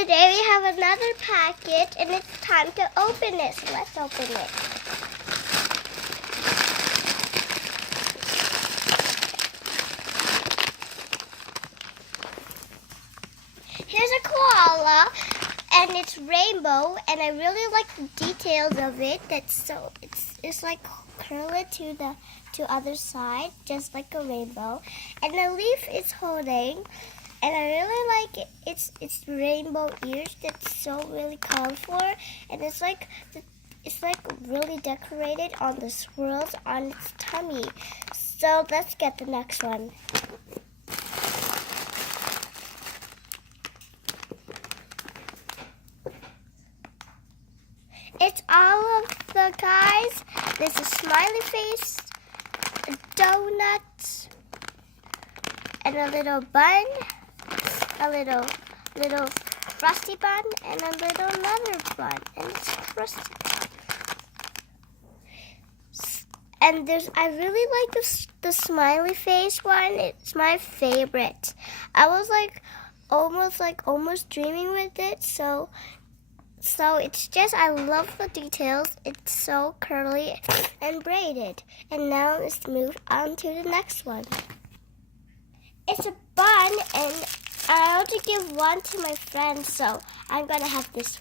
Today we have another package and it's time to open it. So let's open it. Here's a koala and it's rainbow, and I really like the details of it. It's like curly to other side, just like a rainbow. And the leaf is holding, and I really like it. It's rainbow ears that's so really colorful, and it's like really decorated on the swirls on its tummy. So let's get the next one. It's all of the guys. There's a smiley face, a donut, and a little bun, a little frosty bun, and a little another bun, and it's crusty. And I really like the smiley face one. It's my favorite. I was almost dreaming with it. So it's just, I love the details. It's so curly and braided. And now let's move on to the next one. It's a bun, and I want to give one to my friend, so I'm gonna have this.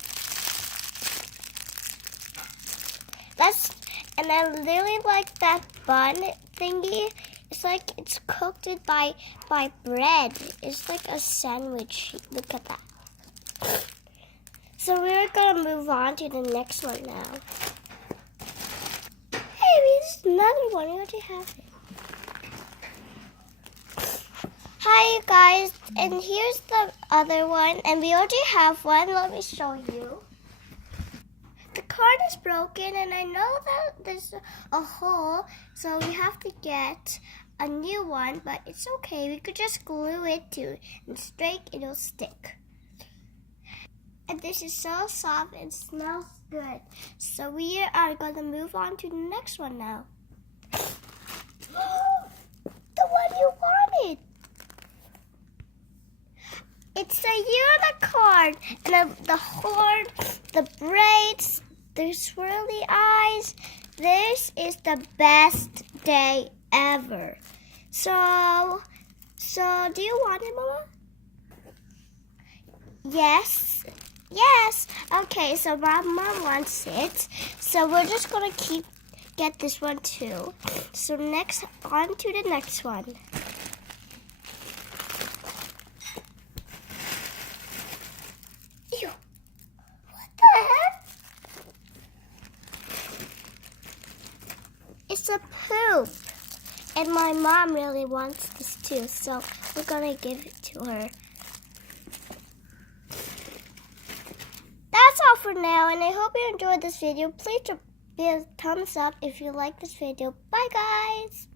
And I really like that bun thingy. It's like it's cooked by bread. It's like a sandwich. Look at that. So we're gonna move on to the next one now. Hey, there's another one. We already have it. Hi, you guys, and here's the other one, and we already have one. Let me show you. The card is broken, and I know that there's a hole, so we have to get a new one, but it's okay. We could just glue it to it, and straight it'll stick. And this is so soft and smells good. So we are going to move on to the next one now. The one you wanted. It's a unicorn, and the horn, the braids, the swirly eyes. This is the best day ever. So do you want it, Mama? Yes. Okay, so my mom wants it. So we're just gonna get this one too. So next, on to the next one. Ew. What the heck? It's a poop. And my mom really wants this too, so we're gonna give it to her. That's all for now, and I hope you enjoyed this video. Please give a thumbs up if you like this video. Bye, guys!